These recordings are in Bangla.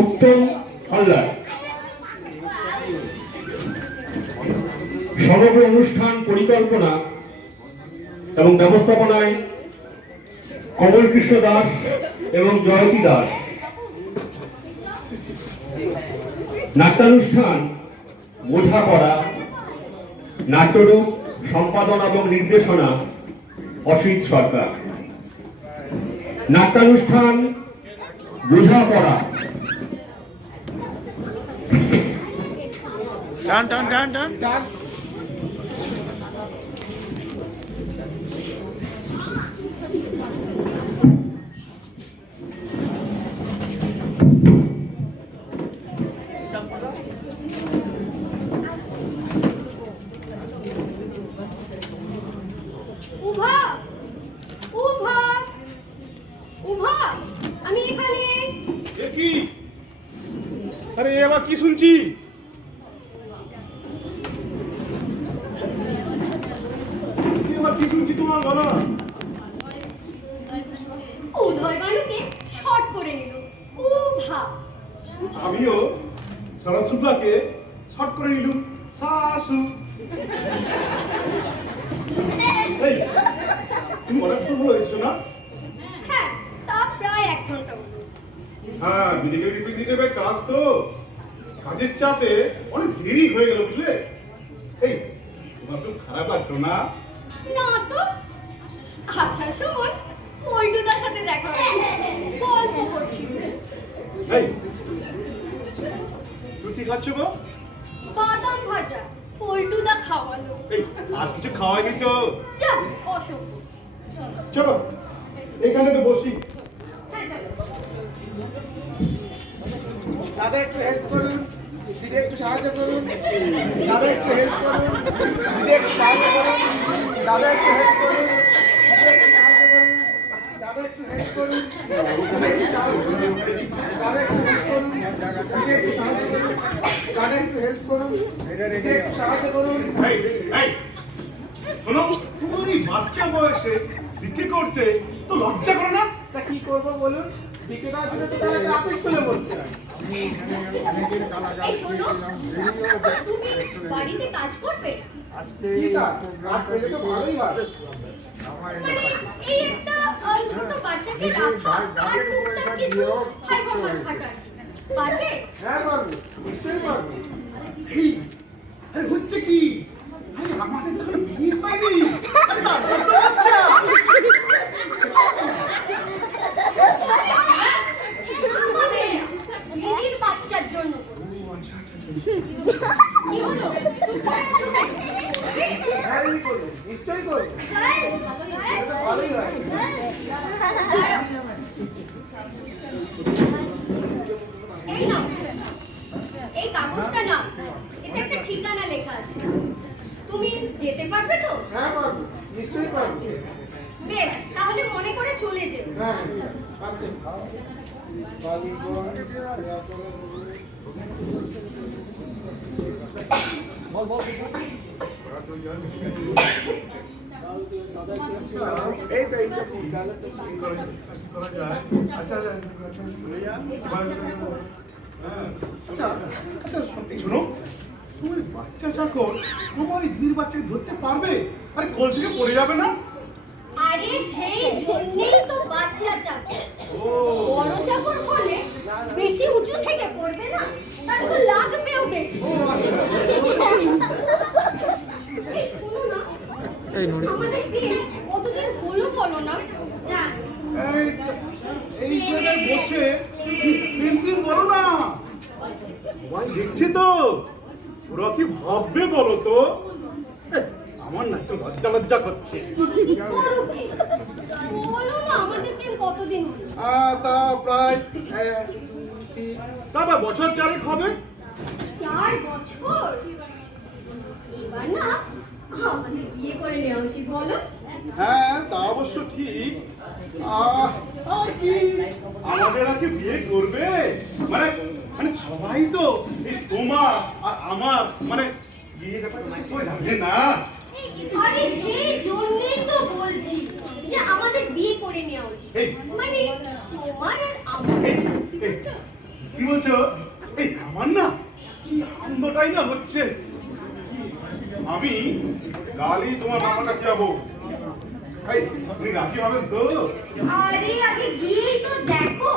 উত্তম হালদার। সমগ্র অনুষ্ঠান পরিকল্পনা এবং ব্যবস্থাপনায় কমল কৃষ্ণ দাস এবং জয়তী দাস। নাট্যানুষ্ঠান বোঝাপড়া, নাট্যরূপ সম্পাদনা এবং নির্দেশনা অসিত সরকার। নাট্যানুষ্ঠান বোঝাপড়া। টান টান টান টান টান। আরে এবার কি শুনছি? তোমার গলা উদয় বানুকে শর্ট করে নিল। উভা। আমিও সরস্বতীকে শর্ট করে নিলুম শাশু। এই তুমি অনেকক্ষণ হলো এসছো না? হ্যাঁ, তা প্রায় 1 ঘন্টা হলো। হ্যাঁ, বিদেশের পিকনিকের কাজ তো, কাজের চাপে অনেক দেরি হয়ে গেল বুঝলে। এই তোমার তো খারাপ লাগছো না? না তো, আসার সময় মল্টুদার সাথে দেখা হয়েছে, গল্প করছিল। এই তুই কি খাচ্ছ গো? বাদাম ভাজা, পল্টুদা খাওয়ালো। এই আর কিছু খাওয়াইনি তো? যা, অসভ্য। চলো এখানে একটু বসি। হ্যাঁ, চলো। দাদা একটু হেল্প করুন, দিদি একটু সাহায্য করুন, দাদা একটু হেল্প করুন, দিদি একটু সাহায্য করুন, দাদা একটু হেল্প করুন, দাদা একটু হেল্প করুন, দিদি একটু সাহায্য করুন, দাদা একটু হেল্প করুন, দিদি একটু সাহায্য করুন, দাদা একটু হেল্প করুন, দিদি একটু সাহায্য করুন। এই এই শোনো, তোমার এই বাচ্চা বয়সে বিক্রি করতে তো লজ্জা করে না? তা কি করবো বলুন, বিক্রি করার জন্য তো তাহলে অফিস খুলে বসতে হয়। এই শোনো, তুমি বাড়িতে কাজ করবে? কি কাজ? কাজ পেলে তো ভালোই হয়। মানে এই একটা ছোট বাচ্চাকে রাখা আর টুকটাক কিছু পারফরম্যান্স খাটানো, পারবে? হ্যাঁ পারবো, নিশ্চয়ই পারবো। এই আরে হচ্ছে কি? আরে আমাদের তো কোনো বিয়ে হয়নি। আরে তারপর তো বাচ্চা। মানে দিদির বাচ্চার জন্য বলছি। কি হলো, চুপ করে আছো কেন? হ্যাঁ দিদি করবো, নিশ্চয়ই করবো। ভালোই হয়। এই নাও, এই কাগজটা নাও, এতে একটা ঠিকানা লেখা আছে। তুমি যেতে পারবে তো? হ্যাঁ পারবো, নিশ্চয়ই পারবো। বেশ, তাহলে মনে করে চলে যেও। হ্যাঁ আচ্ছা। এই তো এই তো করা যায়। আচ্ছা চলে যা। আচ্ছা আচ্ছা শোনো, তুমি বাচ্চা চাকর তোমার এই দিদির বাচ্চাকে ধরতে পারবে? আরে কোল থেকে পড়ে যাবে না? আরে সেই জন্যই তো বাচ্চা চাকর। ও বড় চাকর হলে বেশি উঁচু থেকে পড়বে না, তার তো লাগবেও বেশি। এই শোনো না, আমাদের বিয়ে কতদিন হলো বলো না? এই জায়গায় বসে প্রেম বলো না, সবাই দেখছে তো, ওরা কি ভাববে বলো তো? আমার না একটু লজ্জা লজ্জা করছে। বলো না, আমাদের প্রেম কতদিন হলো? তা প্রায় তা বছর 4 হবে। 4 বছর? এবার না আমাদের বিয়ে করে নেওয়া উচিত, বলো? হ্যাঁ তা অবশ্য ঠিক। আর কি আমাদের আগে বিয়ে করবে? মানে মানে সবাই তো এই তোমার আর আমার মানে বিয়ে ব্যাপারটা সবাই জানে না। আরে সেই জন্যই তো বলছি যে আমাদের বিয়ে করে নেওয়া উচিত। মানে তোমার আর আমার। কি বলছো? এই আমার না কি আনন্দটাই না হচ্ছে। আমি কালই তোমার মামার কাছে যাবো। ভাই আপনি রাজি হবেন তো? আরে আগে গিয়েই তো দেখো।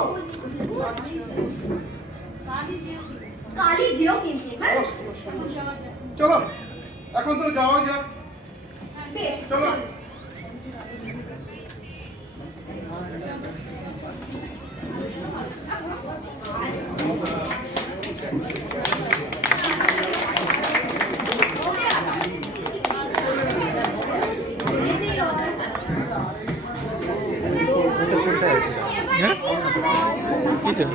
কালি যেও কিন্তু, হ্যাঁ? চলো এখন তো যাওয়া যাক। বেশ, চলো। হ্যাঁ কিটা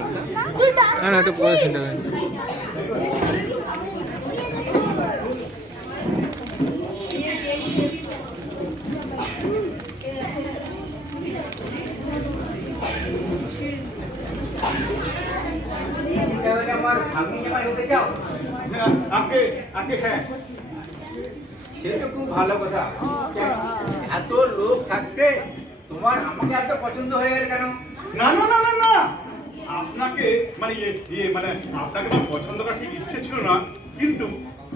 না না এটা পরে শুনতে হবে আমার ভাগ্নি জামাই হতে চাও? আগে আগে হ্যাঁ, সে তো খুব ভালো কথা। এত লোক থাকতে তোমার আমাকে এত পছন্দ হয়ে গেল কেন? না না না না না, আপনাকে মানে মানে আপনাকে আমার পছন্দটা ঠিক ইচ্ছে ছিল না, কিন্তু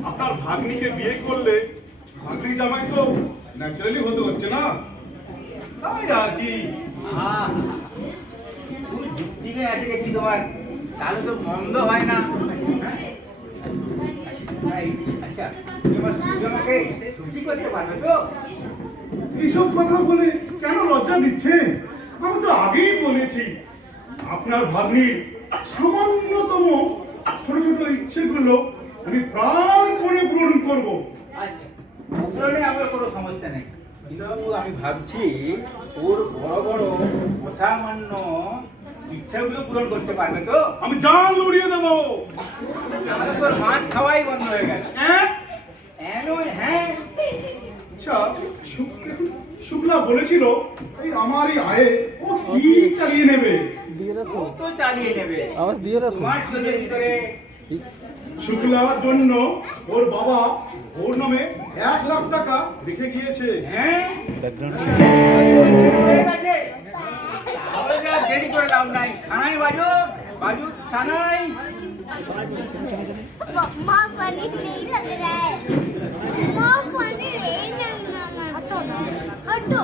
আপনার ভাগ্নিকে বিয়ে করলে ভাগ্নি জামাই তো ন্যাচারালি হতে হচ্ছে না, তাই আর কি। খুব যুক্তিকে আছে দেখি তোমার, তাহলে তো মন্দ হয় না। হ্যাঁ? আচ্ছা তুমি আমাকে ছুটি করতে পারবে তো? এইসব কথা বলে কেন লজ্জা দিচ্ছে? আমি তো আগেই বলেছি আপনার ভাগ্নির সামান্যতম ছোট ছোট ইচ্ছেগুলো আমি প্রাণপণে পূরণ করবো। আচ্ছা পূরণে আমার কোনো সমস্যা নেই, কিন্তু আমি ভাবছি ওর বড় বড় অসামান্য ইচ্ছাগুলো পূরণ করতে পারবে তো? আমি জান লড়িয়ে দেবো। তাহলে তোর মাছ খাওয়াই বন্ধ হয়ে গেল। হ্যাঁ হ্যাঁ আচ্ছা, শুক্লা বলেছিল এই আমার এই আয়ে ও কি চালিয়ে নেবে। ও তো চালিয়ে নেবে, আওয়াজ দিয়ে রাখো তোমার চোখের ভিতরে শুক্লার জন্য ওর বাবা ওর নামে 1,00,000 টাকা রেখে গিয়েছে। হ্যাঁ হয়ে গেছে। তাহলে যা দেরি করে লাভ নাই, থানায় বাজো বাজু থানায়। माँ फनी नहीं लग रहा है। माँ फनी नहीं लगना हटो।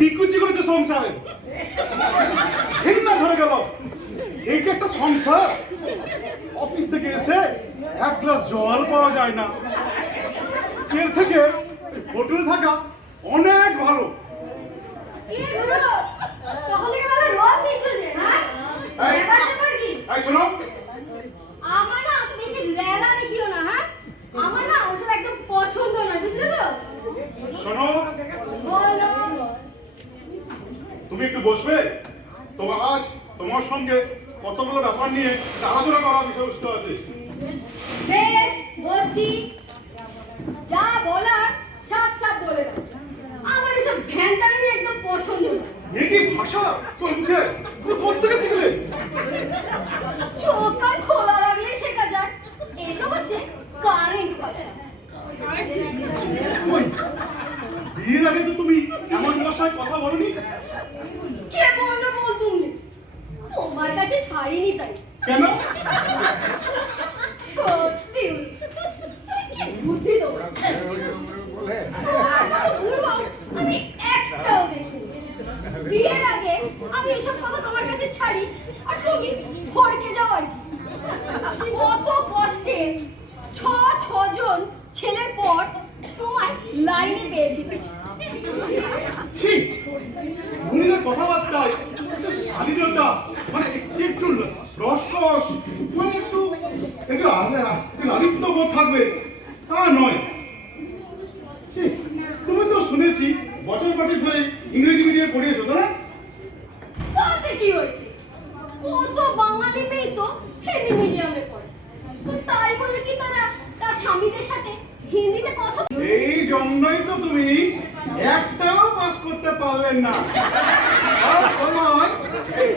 নিকুচি করেছে সংসারে, ঘৃণা ধরে গেল। এই যে একটা সংসার, অফিস অফিস থেকে এসে এক গ্লাস জল পাওয়া যায় না, এর থেকে হোটেলে থাকা অনেক ভালো। কি গুরু তখন থেকে বলে রোদ নিছো যে হ্যাঁ ব্যাপার কি এই শোনো, আমার না অত বেশি রেলা দেখিও না হ্যাঁ, আমার না ওসব একদম পছন্দ নয় বুঝলে তো। শোনো, বলো তুমি একটু বসবে? তোমার আজ তোমার সঙ্গে কতগুলো ব্যাপার নিয়ে আলোচনা করার বিষয়বস্তু আছে। বেশ বসছি, যা বলার সাফ সাফ বলে দাও, আমার এসব ভ্যানতানি একদম পছন্দ না। এ কি ভাষা তোর মুখে? তুমি কোত্থেকে শিখলে? চোখ কান খোলা রাখলে শেখা যায়, এসব হচ্ছে কারেন্ট ভাষা। ওই বিয়ের আগে তো তুমি এমন ভাষায় কথা বলনি। কে বললো বল তুমি, তোমার কাছে ছাড়িনি তাই। কেন? সত্যি কি বুদ্ধি তো, তোমার মতো বুড়ো আমি একটাও দেখিনি। বিয়ের আগে আমি এসব কথা তোমার কাছে ছাড়িস আর তুমি ভড়কে যাও আর কি। কত কষ্টে ছজন ছেলের পর তোমায় লাইনে পেয়েছিল। ছি, মহিলার কথাবার্তায় একটু শালীনতা, মানে একটু রসকস, মানে একটু লালিত্য বোধ থাকবে, তা নয়। ছি, তুমি তো শুনেছি বছর বছর ধরে ইংরেজি মিডিয়ামে পড়িয়েছো, তাই না? তাতে কি হয়েছে, কত বাঙালি মেয়ে তো হিন্দি মিডিয়ামে পড়ে, তো তাই বলে কি তারা তার স্বামীদের সাথে হিন্দিতে কথা এই জন্যই তো তুমি একটাও পাস করতে পারলেন না, সব সময়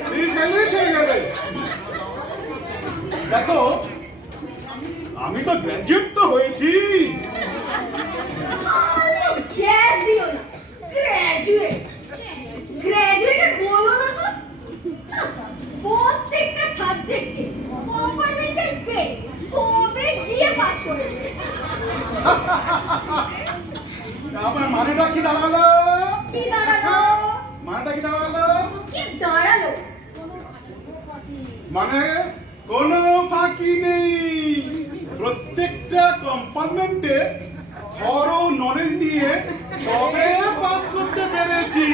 সিরিয়ালি থেকে গেলে। দেখো, আমি তো গ্র্যাজুয়েট তো হয়েছি। গ্যাস দিও না, গ্র্যাজুয়েট গ্র্যাজুয়েটে বলো না তো। প্রত্যেকটা সাবজেক্টে কম্পার্টমেন্টাল পে কবে গিয়ে পাস করেছে। আপনার মানেটা কি দাঁড়ালো? কি দাঁড়ালো? মানেটা কি দাঁড়ালো? কি দাঁড়ালো? মানে কোনো ফাঁকি নেই, প্রত্যেকটা কম্পার্টমেন্টে থরো নলেজ দিয়ে তবে পাস করতে পেরেছি।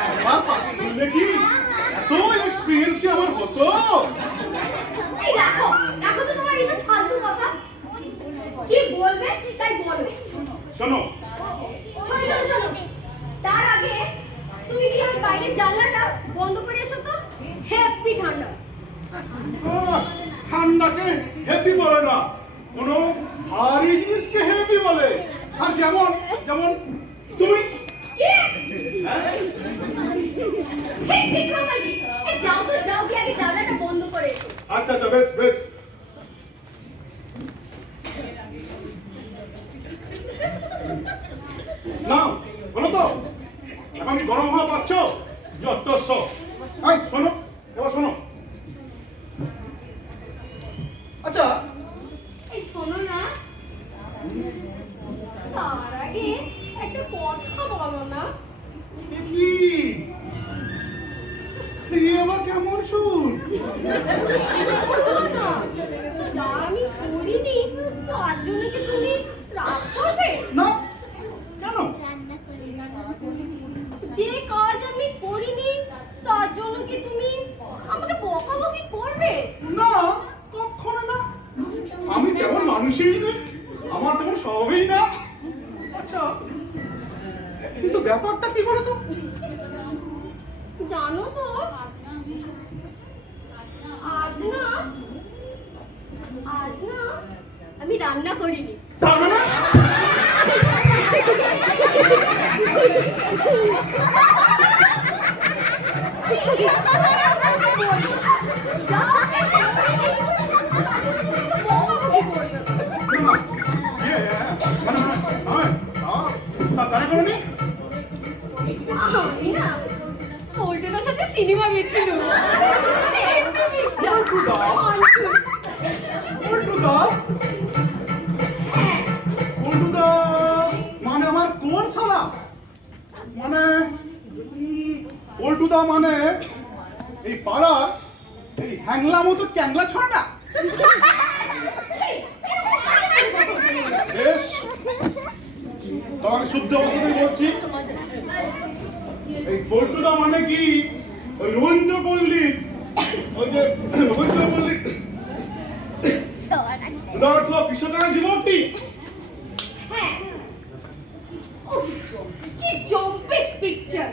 একবার পাস করলে কি এত এক্সপিরিয়েন্স কি আমার হতো? এই রাখো রাখো তো তোমার এইসব ফালতু কথা, কি বলবে তাই বলবে। শোনো, শোনো শোনো শোনো, তার আগে তুমি কি ওই বাইরের জানলাটা বন্ধ করে এসো তো, হ্যাপি ঠান্ডা। ঠান্ডাকে হেভি বলে না, কোনো ভারী জিনিসকে হেভি বলে। আর যেমন যেমন তুমি কে ঠিক ঠিক বাবাজি, এই যাও তো যাও, কি আগে জানলাটা বন্ধ করে এসো। আচ্ছা আচ্ছা, বেশ বেশ। না বলো তো, এখন কি গরম হওয়া পাচ্ছ? যত সব। এই শোনো, এবার শোনো। আচ্ছা, এই শোনো না, তার আগে একটা কথা বলো না। এ কি? এই আবার কেমন সুর? যা আমি করিনি তার জন্য কি তুমি রাগ করবে? না, কেন? যে কাজ আমি করিনি তার জন্য কি তুমি আমাকে বকাবকি করবে? না, কখনো না। আমি তেমন মানুষই না, আমার তেমন স্বভাবই না। আচ্ছা, কিন্তু ব্যাপারটা কি বলো তো? জানো তো, আজ না আমি রান্না করিনি। তার মানে তারা করনি? আমি না পল্টুদার সাথে সিনেমা গেছিল। পল্টুদা? হ্যাঁ, পল্টুদা মানে আমার কোন শালা? মানে পল্টুদা মানে এই পাড়া এই হ্যাংলা মতো ক্যাংলা ছড়া না? ছি, এরকম আজেবাজে কথা বলতে নেই। বেশ, তোমাকে শুদ্ধ ভাষাতে বলছি, এই পল্টুদা মানে কি ওই রবীন্দ্র পল্লীর ওই যে রবীন্দ্র পল্লীর উদাহরণ বিশ্বকাপ যুবকটি। হ্যাঁ। উফ, কি জম্পিশ পিকচার।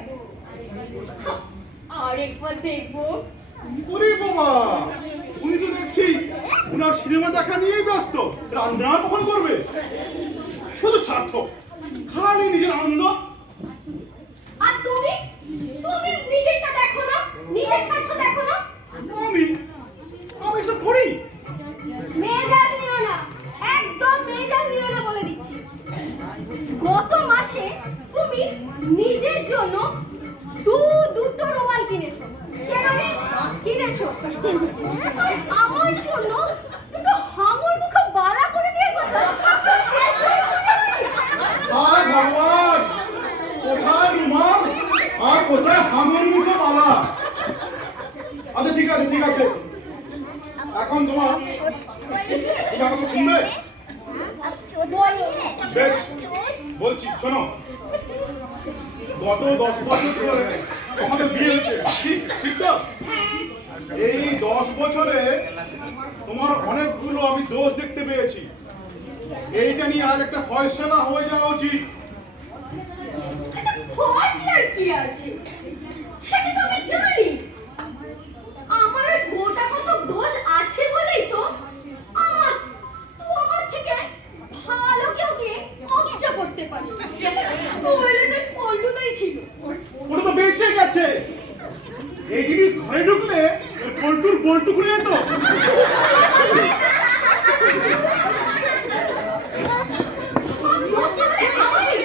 আরেকবার দেখবো। ওরে বাবা, উনি তো দেখছি উনার সিনেমা দেখা নিয়েই ব্যস্ত, রান্না কখন করবে? শুধু স্বার্থ, খালি নিজের আনন্দ। আর তুমি তুমি নিজেরটা দেখো না, নিজের স্বার্থ দেখো না। আমি আমি সব করি। মেজাজ নিও না, একদম মেজাজ নিও না বলে দিচ্ছি। গত মাসে তুমি নিজের জন্য দুটো রুমাল কিনেছো। কেন রে? কিনেছো। আমার জন্য দুটো হাঙর মুখে বালা করে দেওয়ার কথা। হায় ভগবান, কোথায় রুমাল আর কোথায় হাঙর মুখে বালা? আচ্ছা ঠিক আছে ঠিক আছে, এখন তোমার তুমি আমাকে শুনবে? বেশ, বলছি শোনো, গত 10 বছর ধরে আমাদের বিয়ে হয়েছে, ঠিক ঠিক তো? এই 10 বছরে তোমার অনেকগুলো আমি দোষ দেখতে পেয়েছি। এইটা নিয়ে আজ একটা ফয়সালা হয়ে যাওয়া উচিত। ফসলার কি আছে সেটা তো আমি জানি। আমার ওই গোটা কত দোষ আছে বলেই তো তোমার থেকে ভালো কেউ কে কবজা করতে পারে। নইলে তো পল্টুদাই ছিল। ওটা তো বেঁচে গেছে। এই জিনিস ঘরে ঢুকলে ওই পল্টুর বল্টু খুলে যেত। সব দোষ তাহলে আমারই।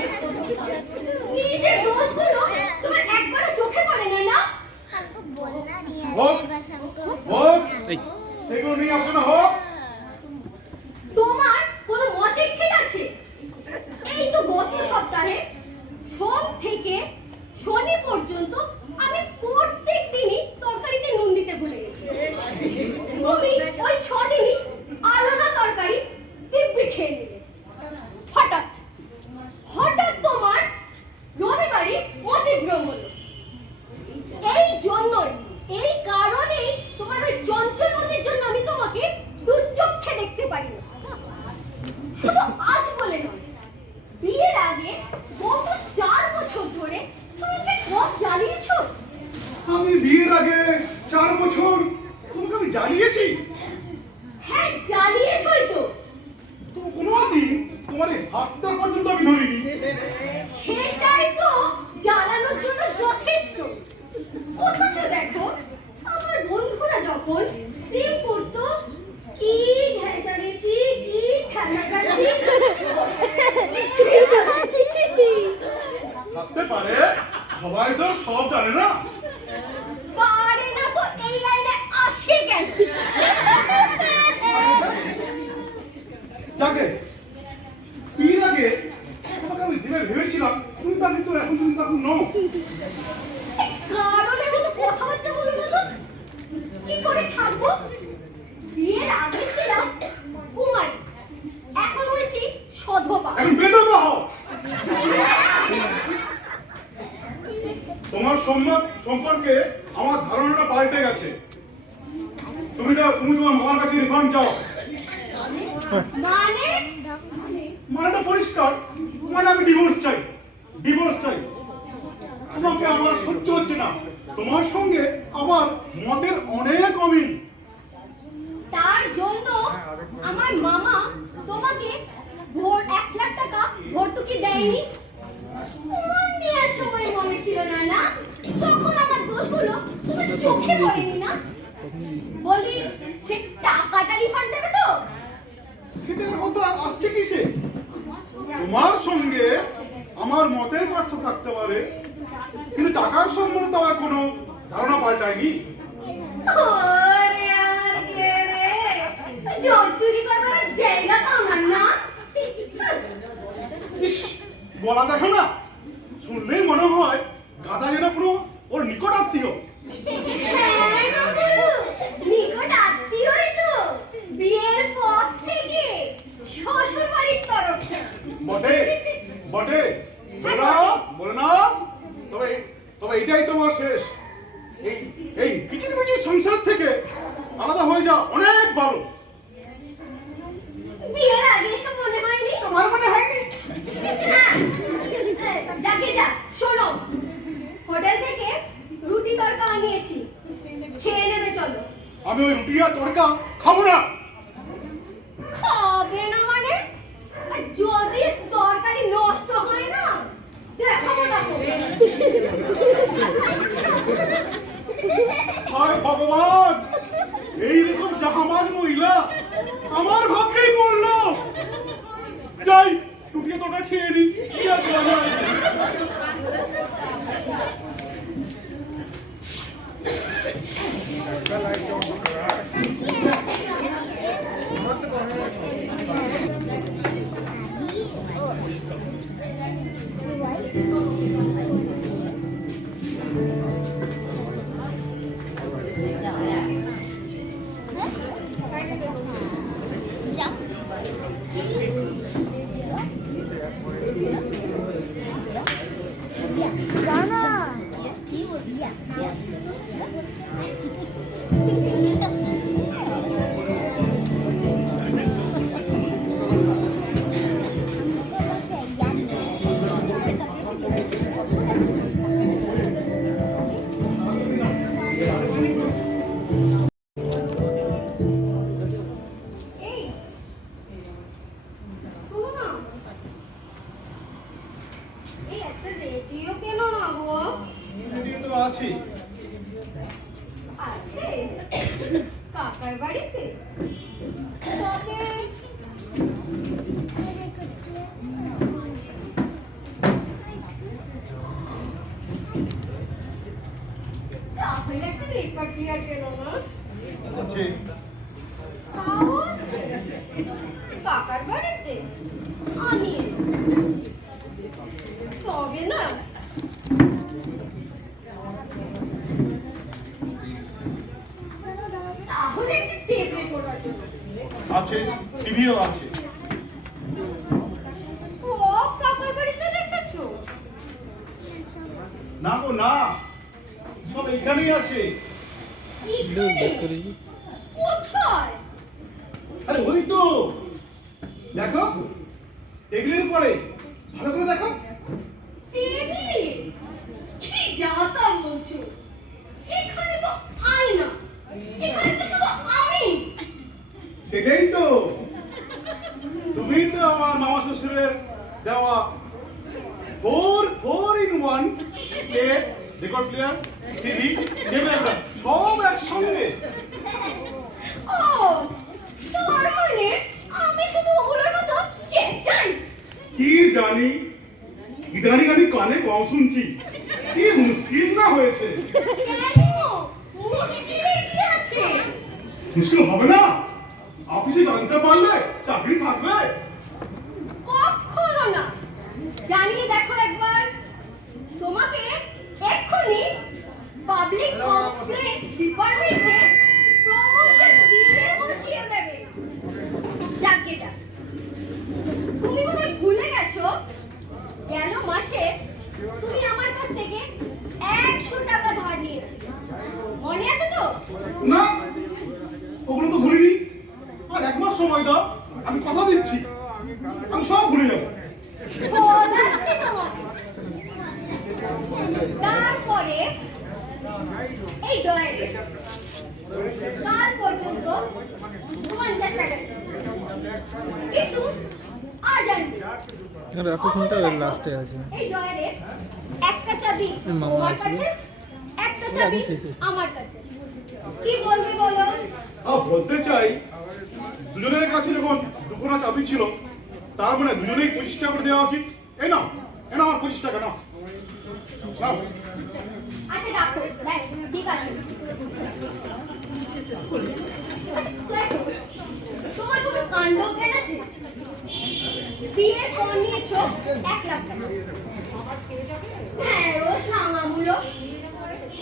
নিজের দোষগুলো তোমার একবারও চোখে পড়ে না না? হোক হোক, এই সেগুলো নিয়ে আলোচনা হোক। তোমার কোনো মতে ঠিক আছে? এই তো গত সপ্তাহে সোম থেকে শনি পর্যন্ত আমি প্রত্যেক দিনই তরকারিতে নুন দিতে ভুলে গেছি। তুমি ওই 6 দিনই আলাদা তরকারি দিব্যি খেয়ে নিলে। হঠাৎ হঠাৎ তোমার রবিবারই অতিক্রম হলো। এই জন্যই, এই কারণেই তোমার ওই চঞ্চলমতির জন্য আমি তোমাকে দুচক্ষে দেখতে পারি না। শুধু আজ বলে নয়, বিয়ের আগে গত 4 বছর ধরে তুমি আমাকে কম জ্বালিয়েছো। আমি বিয়ের আগে 4 বছর তোমাকে আমি জ্বালিয়েছি? হ্যাঁ, জ্বালিয়েছোই তো। তো কোনোদিন তোমার এই হাতটা পর্যন্ত আমি ধরিনি। সেটাই তো জ্বালানোর জন্য যথেষ্ট। অথচ দেখো, আমার বন্ধুরা যখন প্রেম করতো, কি ঘেঁষাঘেঁষি, কি ঠাসাঠাসি, কিছুই না। থাকতে পারে, সবাই তো সব জানে না। পারে না তো এই লাইনে আসে কেন? যাকে বিয়ের আগে তোমাকে আমি যেভাবে ভেবেছিলাম তুমি তা কিন্তু এখন তুমি তখন নও। কারণের মতো কথাবার্তা বলো না তো। কি করে থাকবো? বিয়ের আগে ছিলাম কুমারী, এখন হয়েছি সধবা। এখন বেদবা হও। তোমার সম্পর্কে আমার ধারণাটা পাল্টে গেছে। তুমি তোমার মামার কাছে রিফান্ড চাও। মানে মানেটা পরিষ্কার, মানে আমি ডিভোর্স চাই, ডিভোর্স চাই। তোমাকে আমার সহ্য হচ্ছে না। তোমার সঙ্গে আমার মতের অনেক অমিল। তার জন্য আমার মামা তোমাকে 1 লাখ টাকা ভর্তুকি দেয়নি? ফোন নেওয়ার সময় মনে ছিল না না? তখন আমার দোষগুলো তোমার চোখে পড়েনি না? বলি, সে টাকাটা রিফান্ড দেবে তো? সেটার কথা আসছে কিসে? তোমার সঙ্গে আমার মতের পার্থক্য থাকতে পারে, কিন্তু টাকার সম্বন্ধে তো আমার কোনো ধারণা পাল্টায়নি। ওরে আমার কে রে, জোর চুরি করবার জায়গা পাও না? ইস, বলা দেখো না, শুনলেই মনে হয় গাধা যেন কোনো ওর নিকট আত্মীয়। হ্যাঁ গো গুরু, নিকট আত্মীয়ই তো। সংসার থেকে আলাদা হয়ে যাওয়া অনেক ভালো। বিয়ের আগে এসব মনে হয়নি? তোমার মনে হয়নি? না। যাকে যা, শোনো, হোটেল থেকে রুটি তড়কা আনিয়েছি, খেয়ে নেবে চলো। আমি ওই রুটি আর তড়কা খাবো না। খাবে না মানে? আর যদি তরকারি নষ্ট হয় না, দেখাবো দেখো। হায় ভগবান, এইরকম জাহামাজ মহিলা আমার ভাগ্যেই পড়লো। যাই, রুটি আর তড়কা খেয়ে নি, কি আর করা যায়। এই, শোনো না, এই একটা রেডিও কেন না গো? রুটি তো আছে। আছে কাকার বাড়িতে? তবে তাহলে একটা রেকর্ড প্লেয়ার কেন না? আছে। তাও আছে। কাকার বাড়িতে আনিয়ে তবে না তাহলে একটা টেপ রেকর্ডার আছে, টিভিও আছে। ও কাকার বাড়িতে দেখেছো? না গো না, সব এখানেই আছে। এখানে? কোথায়? আরে ওই তো দেখো, টেবিলের পরে ভালো করে দেখো। টেবিলে? কি যাতা বলছো? এখানে তো আয়না, এখানে তো শুধু আমি। সেটাই তো, তুমি তো আমার মামা শ্বশুরের দেওয়া 4-in-1 tape, record player, TV, সব একসঙ্গে। ও, তার মানে আমি শুধু ওগুলোর মতো চেঁচাই? কি জানি, ইদানিং আমি কানে কম শুনছি। কি মুশকিল না হয়েছে। কেন? মুশকিলের কি আছে? মুশকিল হবে না, অফিসে জানতে পারলে চাকরি থাকবে। কখনো না। জানিয়ে দেখো একবার, তোমাকে এক্ষুনি পাবলিক কমপ্লেন ডিপার্টমেন্টে প্রমোশন দিয়ে বসিয়ে দেবে। যাকে যা, তুমি বোধহয় ভুলে গেছো গেল মাসে তুমি আমার কাছ থেকে 100 টাকা ধার নিয়েছিলে, মনে আছে তো? না, ওগুলো তো ভুলিনি। আর 1 মাস সময় দাও, আমি কথা দিচ্ছি আমি সব ভুলে যাবো। বলাচ্ছি তোমাকে। তারপরে এই ডয়ারে কাল পর্যন্ত 50 টাকা ছিল, কিন্তু আজ আনবে। রাখো ফোনটা, লাস্টে আছে। এই ডয়ারে একটা চাবি মামা তোমার আসবে। কাছে, একটা চাবি শেষে। আমার কাছে। কি বলবে বলো? বলতে চাই, দুজনের কাছে যখন দুখানা চাবি ছিল, তার মানে দুজনেই 25 টাকা করে দেওয়া উচিত। এই নাও, এই নাও আমার 25 টাকা নাও। নাও। আচ্ছা রাখো, ব্যাস ঠিক আছে। আচ্ছা দেখো, তোমার কোনো কাণ্ড জ্ঞান আছে? বিয়ের পর নিয়েছো 1 লাখ টাকা, হ্যাঁ ও সামামূলক।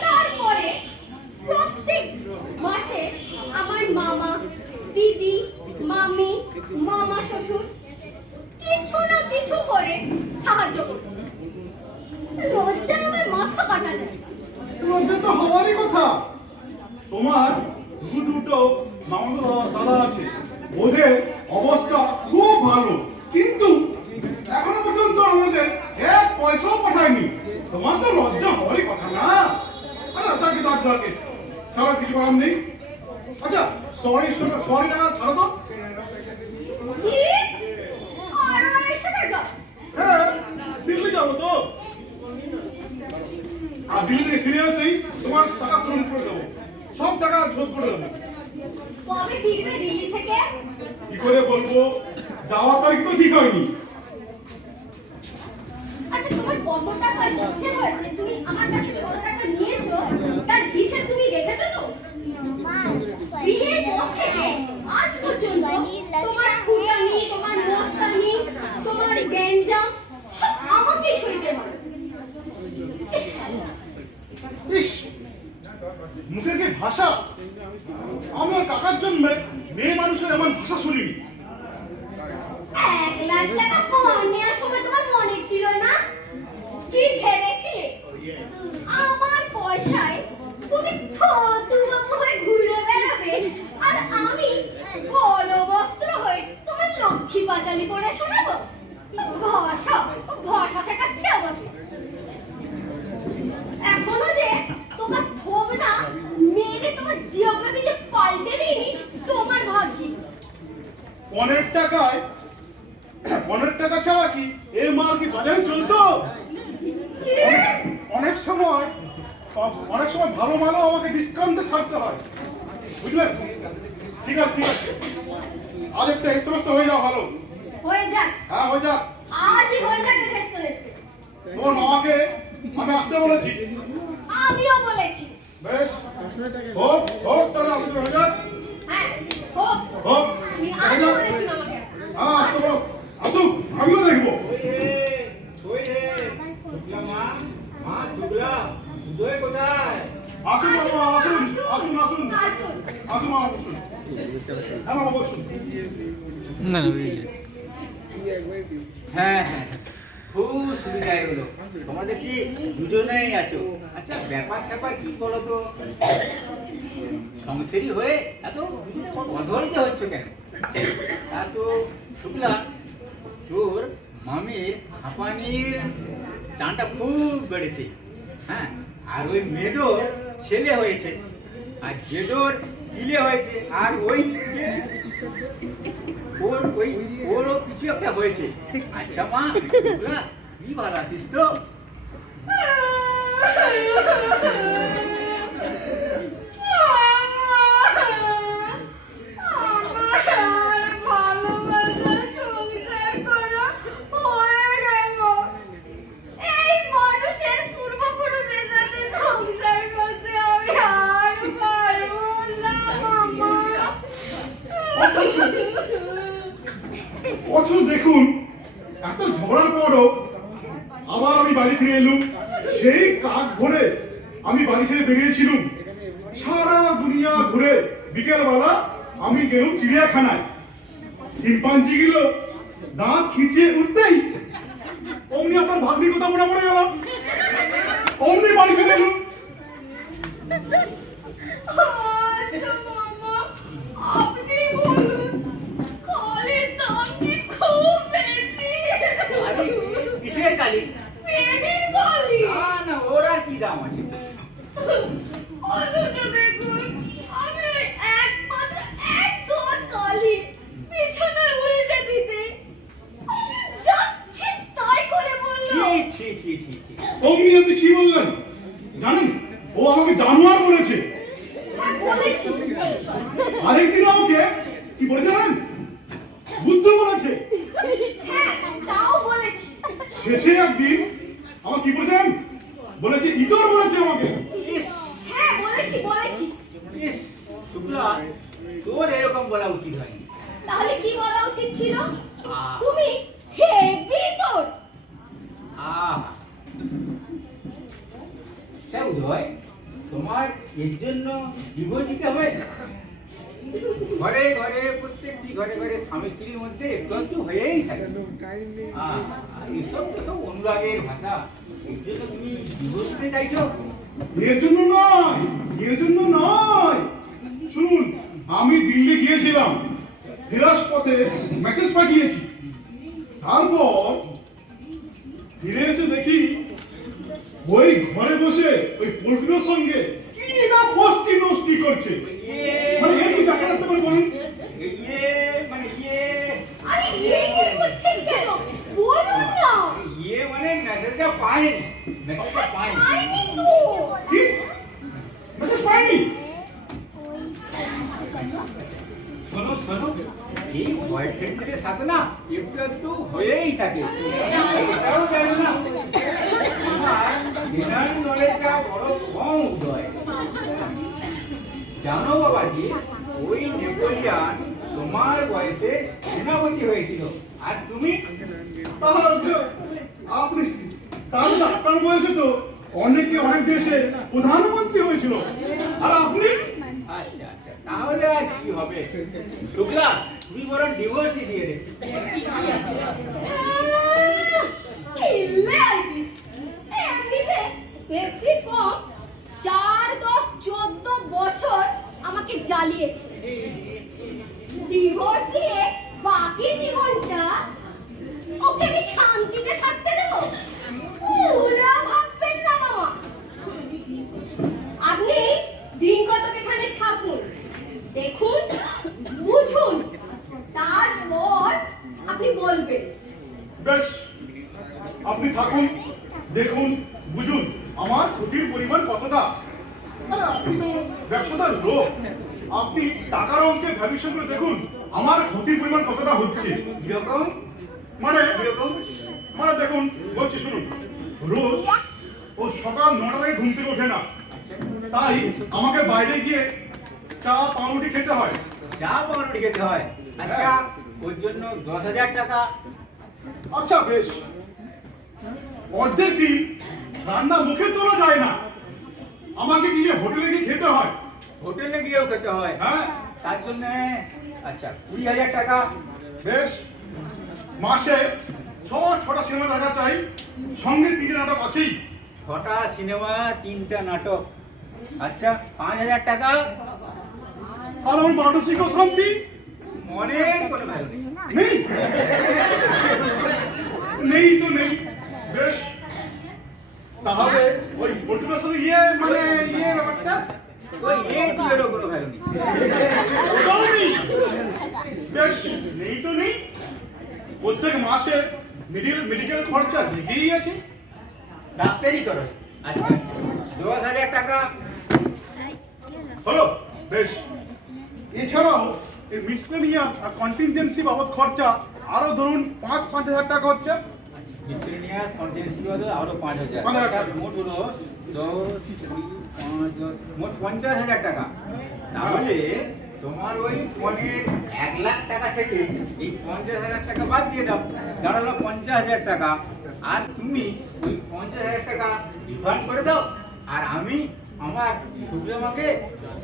তারপরে প্রত্যেক মাসে আমার মামা, দিদি, মামি, মামা শ্বশুর কিছু না কিছু করে সাহায্য করছে। লজ্জায় আমার মাথা কাটা যায়। লজ্জা তো হওয়ারই কথা। তোমার দুটো মামাতো দাদা আছে, ওদের অবস্থা খুব ভালো, কিন্তু এখনো পর্যন্ত আমাদের এক পয়সাও পাঠায়নি। তোমার তো লজ্জা হওয়ারই কথা না। আরে তাকে ছাড়া কিছু করার নেই। আচ্ছা সরি টাকা ছাড়ো তো। কি? আর 250 টাকা? হ্যাঁ, দিল্লি যাবো তো, আর দিল্লি থেকে ফিরে আসেই তোমার টাকা শোধ করে দেবো, সব টাকা শোধ করে দেবো। কবে ফিরবে দিল্লি থেকে? কি করে বলবো, যাওয়ার তারিখ তো ঠিক হয়নি। আচ্ছা তোমার কত টাকা হিসেব হয়েছে? তুমি আমার কাছে কত টাকা নিয়েছো তার হিসেব তুমি রেখেছো তো? বিয়ের পর থেকে আজ পর্যন্ত তোমার ফুটানি, তোমার মস্তানি, তোমার গ্যাঞ্জাম সব আমাকে সইতে হবে। ইস, ইস, মুখের কি ভাষা! আমার কাকার জন্য মেয়ে মানুষের এমন ভাষা শুনিনি। 1 লাখ টাকা পণ নেওয়ার সময় তোমার মনে ছিল না? কি ভেবেছিলে আমার পয়সায় তুমি ফতু বাবু হয়ে ঘুরে বেড়াবে আর আমি বলবস্ত্র হয়ে তোমার লক্ষ্মী পাঁচালি পড়ে শোনাবো? ভাষা শেখাচ্ছে আমাকে। এখনো যে তোমার থোবনা মেরে তোমার জিওগ্রাফি যে পাল্টে দিইনি তোমার ভাগ্যি। পনের টাকা ছাড়া কি এর মাল কি বাজারে চলতো? অনেক সময় ভালো মালও আমাকে ডিসকাউন্টে ছাড়তে হয়, বুঝলেন? ঠিক আছে আজ একটা এস্তেমাস্ত হয়ে যাওয়া ভালো। হয়ে যাক, হ্যাঁ হয়ে যাক। আজই হয়ে যাক রেস্টুরেন্টে। তোমার মামাকে আমি আসতে বলেছি। আমিও বলেছি। বেশ, হোক তাহলে আসতে হয়ে যাক। হ্যাঁ হোক, হোক, আমি দেখা আজও যাক। বলেছি মামাকে। হ্যাঁ আসতে বলো, আসুক, আমিও দেখবো। আসুন মামা, আসুন আসুন। আসুন মামা, বসুন। হ্যাঁ মামা বসুন। না না বুঝলি। হ্যাঁ হ্যাঁ, খুব সুবিধা এগুলো। তোমরা দেখি দুজনেই আছো। আচ্ছা ব্যাপার স্যাপার কি বলো তো, সংসারী হয়ে এত দুজনে অধৈর্য হচ্ছে কেন? তা তো শুক্লা, তোর মামির হাঁপানির টানটা খুব বেড়েছে। হ্যাঁ, আর ওই মেয়েদোর ছেলে হয়েছে, আর যেদোর ইলে হয়েছে, আর ওই যে ওরও কিছু একটা হয়েছে। আচ্ছা মা, শুক্লা, কি ভালো আছিস তো? অথচ দেখুন, এত ঝগড়ার পরও আবার আমি বাড়ি ফিরে এলুম। সেই কাক ভরে আমি বাড়ি ছেড়ে বেরিয়েছিলাম, সারা দুনিয়া ঘুরে বিকেলবেলা আমি গেলাম চিড়িয়াখানায়। শিম্পাঞ্জি গুলো দাঁত খিচিয়ে উঠতেই অমনি আপনার ভাগ্নির কথা মনে পড়ে গেল, অমনি বাড়ি ফিরে এলুম। আচ্ছা মামা, আপনি বলুন, কলের দাম কি খুব বেশি? কালি? কিসের কালি? পেনের কলি। না ওরা কি দাম আছে? অথচ দেখুন, আমি ওই একমাত্র এক দোয়ার কালি বিছানায় উল্টে দিতে আমি যাচ্ছি তাই করে বলল। ছি। অমনি আপনি ছি বললেন? জানেন, ও আমাকে জানোয়ার বলেছে। হ্যাঁ বলেছি। আরেকদিন আমাকে কি বলেছে জানেন? বুদ্ধ বলেছে। হ্যাঁ তাও বলেছি। শেষে একদিন আমার কি বলেছেন? বলেছে ইতর বলেছে আমাকে। ইস হ্যাঁ বলেছি। ইস, শুক্লা, তোর এরকম বলা উচিত হয়নি। তাহলে কি বলা উচিত ছিল? আহ। তুমি হেভি তোর। উদয়, তোমার এর জন্য ডিভোর্স দিতে হবে? ঘরে ঘরে প্রত্যেকটি ঘরে ঘরে স্বামী স্ত্রীর মধ্যে একটু একটু হয়েই থাকে। এসব তো সব অনুরাগের ভাষা। এর জন্য তুমি ডিভোর্স দিতে চাইছো? এর জন্য নয়, বিয়ের জন্য নয়। শুনুন, আমি দিল্লি গিয়েছিলাম, ফেরার পথে মেসেজ পাঠিয়েছি। তারপর ফিরে এসে দেখি ওই ঘরে বসে ওই পোল্ট্রির সঙ্গে কি না ফষ্টি নষ্টি করছে। মানে এর কি দেখা যাচ্ছে বলুন? আরে ইয়ে কি করছেন কেন? বলুন না। মানে মেসেজটা পাইনি, মেসেজটা পাইনি। আইনি তো। কি মেসেজ পাইনি? শোনো শোনো, এই বয়ফ্রেন্ডের সাথে না একটু একটু হয়েই থাকে। এটাও জানো না, আমার জেনারেল নলেজটা বড় কম উদয়। জানো বাবাজি, ওই নেপোলিয়ান তোমার বয়সে সেনাপতি হয়েছিল, আর তুমি তাহলে আপনার বয়সে তো অনেকে অনেক দেশে প্রধানমন্ত্রী হয়েছিল, আর আপনি? আচ্ছা আচ্ছা, তাহলে আর কি হবে? শুক্লা, তুমি বরং ডিভোর্সই দিয়ে দে। ইল্লে আর কি। এমনিতে বেশি কম 4, 10, 14 বছর আমাকে জ্বালিয়েছে। ডিভোর্স দিয়ে বাকি জীবনটা ওকে আমি শান্তিতে থাকতে দেবো? ওরা ভাববেন না মামা। আপনি দিন কতক এখানে থাকুন, দেখুন, বুঝুন, তারপর আপনি বলবেন। বেশ, আপনি থাকুন, দেখুন, বুঝুন আমার ক্ষতির পরিমাণ কতটা। আরে আপনি তো ব্যবসাদার লোক, আপনি টাকার অঙ্কে ভ্যালুয়েশন করে দেখুন আমার ক্ষতির পরিমাণ কতটা হচ্ছে। কিরকম মানে কিরকম? মানে দেখুন, বলছি শুনুন, রোজ ও সকাল 9টার আগে ঘুম থেকে ওঠে না, তাই আমাকে বাইরে গিয়ে চা পাউরুটি খেতে হয়। যা পাউরুটি খেতে হয়। আচ্ছা, ওর জন্য 10,000 টাকা। আচ্ছা বেশ, অর্ধেক দিন রান্না মুখে তোলা যায় না, আমাকে গিয়ে হোটেলে গিয়ে খেতে হয়। হোটেলে গিয়েও খেতে হয়? হ্যাঁ। তার জন্য আচ্ছা 20,000 টাকা। বেশ, মাসে 6টা সিনেমা দেখা চাই, সঙ্গে 3টে নাটক আছেই। 6টা সিনেমা, 3টা নাটক। আচ্ছা 5,000 টাকা। আর আমার মানসিক শান্তি মনের কোনো ভ্যালু নেই। নেই। নেই তো নেই। বেশ, তাহলে ওই বন্ধুদের সাথে ব্যাপারটা ওই এটিএরও কোনো ভ্যালু নেই। ওটাও নেই। বেশ, নেই তো নেই। প্রত্যেক মাসে মেডিকেল খরচা দিকেই আছে। ডাক্তারি করো। আচ্ছা 10,000 টাকা। হলো, বেশ। এছাড়াও এই মিসলেনিয়াস আর কন্টিনজেন্সি বাবদ খরচা আরো ধরুন 5,000 টাকা হচ্ছে। মিসেলেনিয়াস কন্টিনজেন্সি বাদে আরো 5,000। 5,000 মোট হলো 10, 5, মোট 50,000 টাকা। তাহলে তোমার ওই ফোনের 1 লাখ টাকা থেকে এই 50,000 টাকা বাদ দিয়ে দাও, দাঁড়ালো 50,000 টাকা। আর তুমি ওই 50,000 টাকা রিফান্ড করে দাও, আর আমি আমার সুপ্রিমাকে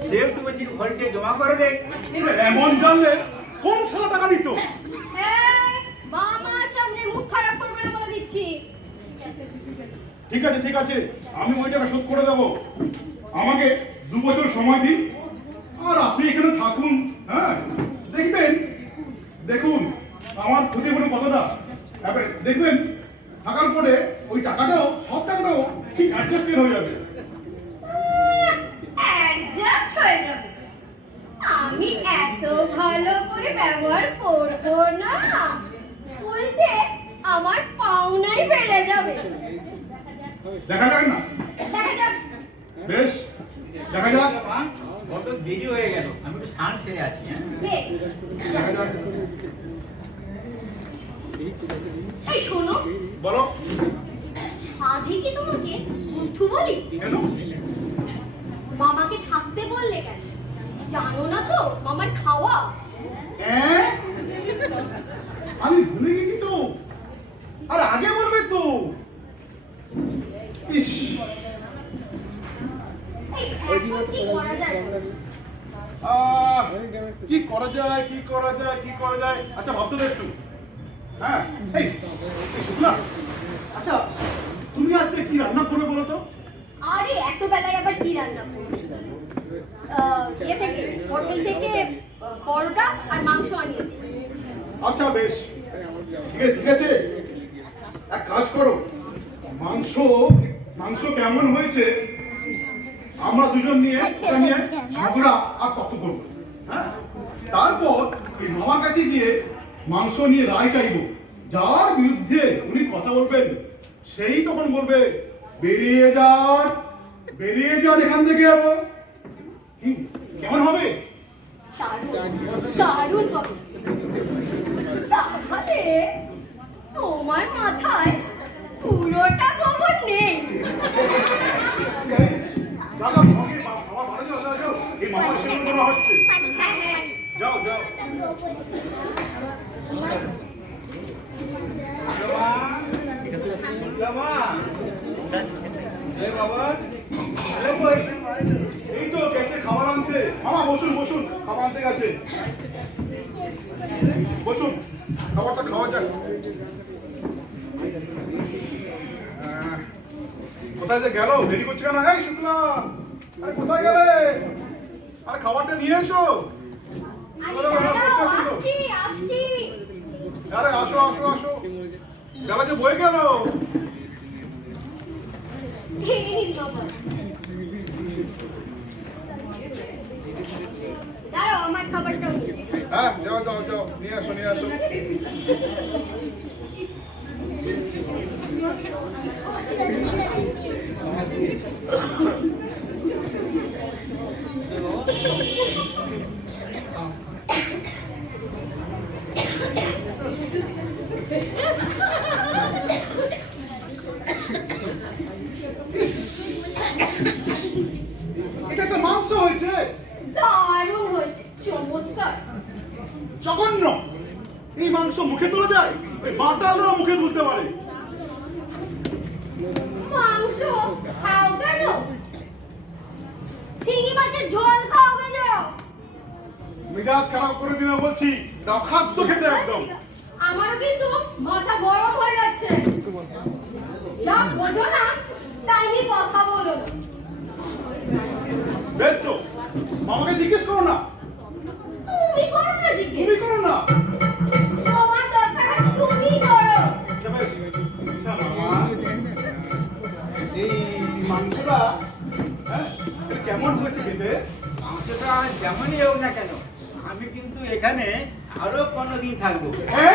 সেভ ডিপোজিট ভল্টে জমা করে দেই। এমন জানলে কোন সালা টাকা দিত? এই, মামার সামনে মুখ খারাপ করবে না বলে দিচ্ছি। ঠিক আছে ঠিক আছে, আমি ওই টাকা শোধ করে দেবো। আমাকে 2 বছর সময় দিন, আর আপনি এখানে থাকুন। হ্যাঁ, দেখুন আমার ক্ষতিপূরণ কতটা। এবারে দেখবেন থাকার পরে ওই টাকাটাও, সব টাকাটাও ঠিক অ্যাডজাস্টেড হয়ে যাবে। অ্যাডজাস্ট হয়ে যাবে? আমি এত ভালো করে ব্যবহার করব না, উল্টে আমার পাওনাই বেড়ে যাবে। দেখা যাক না? দেখা যাক। বেশ, দেখা যাক। বড্ড দেরি হয়ে গেল, আমি একটু স্নান সেরে আছি। হ্যাঁ বেশ। দেখা যাক। এই শোনো, বলো। আজই কি তোমাকে বুদ্ধু বলি? কেন? মামাকে থাকতে বললে কেন? জানো না তো মামার খাওয়া? হ্যাঁ, আমি ভুলে গেছি তো। আর আগে বলবে তো। ইস, এই এখন কি করা যায়? কি করা যায়, কি করা যায়, কি করা যায়? আচ্ছা ভাবতে দে একটু। হ্যাঁ, এই শুকনা, আচ্ছা তুমি আজকে কি রান্না করবে বলো তো? আরে এত বেলায় আবার কি রান্না করবে? ইয়ে থেকে হোটেল থেকে পরোটা আর মাংস আনিয়েছি। আচ্ছা বেশ, ঠিক আছে, এক কাজ করো, মাংস মাংস কেমন হয়েছে আমরা দুজন নিয়ে এটা নিয়ে ঝগড়া আর তর্ক করবো, হ্যাঁ? তারপর এই মামার কাছে গিয়ে মাংস নিয়ে রায় চাইবো, যার বিরুদ্ধে উনি কথা বলবেন সেই তখন বলবে বেরিয়ে যান এখান থেকে। আবার কেমন হবে? দারুণ হবে। তাহলে তোমার মাথায় পুরোটা গোবর নেই। যাও, বাবা ভালো যাও, এই মামার সেখানে করা হচ্ছে। যাও এই তো গেছে খাবার আনতে। মামা বসুন, খাবার আনতে গেছে। বসুন, খাবারটা খাওয়া যাক। কোথায় যে গেল, দেরি করছে কেন? এই শুক্লা, আরে কোথায় গেলে? আরে খাবারটা নিয়ে এসো। আসছি। আরে আসো, গেলা যে বয়ে গেল। দাঁড়াও, আমার খাবারটাও নিয়ে। হ্যাঁ, যাও, নিয়ে আসো। এটা একটা মাংস হয়েছে, দারুণ হয়েছে, চমৎকার। জঘন্য! এই মাংস মুখে তোলা যায়? ওই বাতালরা মুখে তুলতে পারে। মাংস খাও কেন? চিংড়ি মাছের ঝোল খাওগে যাও। মেজাজ খারাপ করে দিনা বলছি, দাও খাদ্য খেতে একদম। আমারও কিন্তু মাথা গরম হয়ে যাচ্ছে। যা বোঝো না তাই নিয়ে কথা বলো। বেশ তো, মামাকে জিজ্ঞেস করো না। তুমি করো না জিজ্ঞেস। তুমি করো না। তোমার দরকার হয় তুমি করো। আচ্ছা, বেশ। আচ্ছা, মামা, এই মাংসটা এটা কেমন হয়েছে খেতে? মাংসটা যেমনই হোক না কেন, আমি কিন্তু এখানে আরো 15 দিন থাকবো। হ্যাঁ?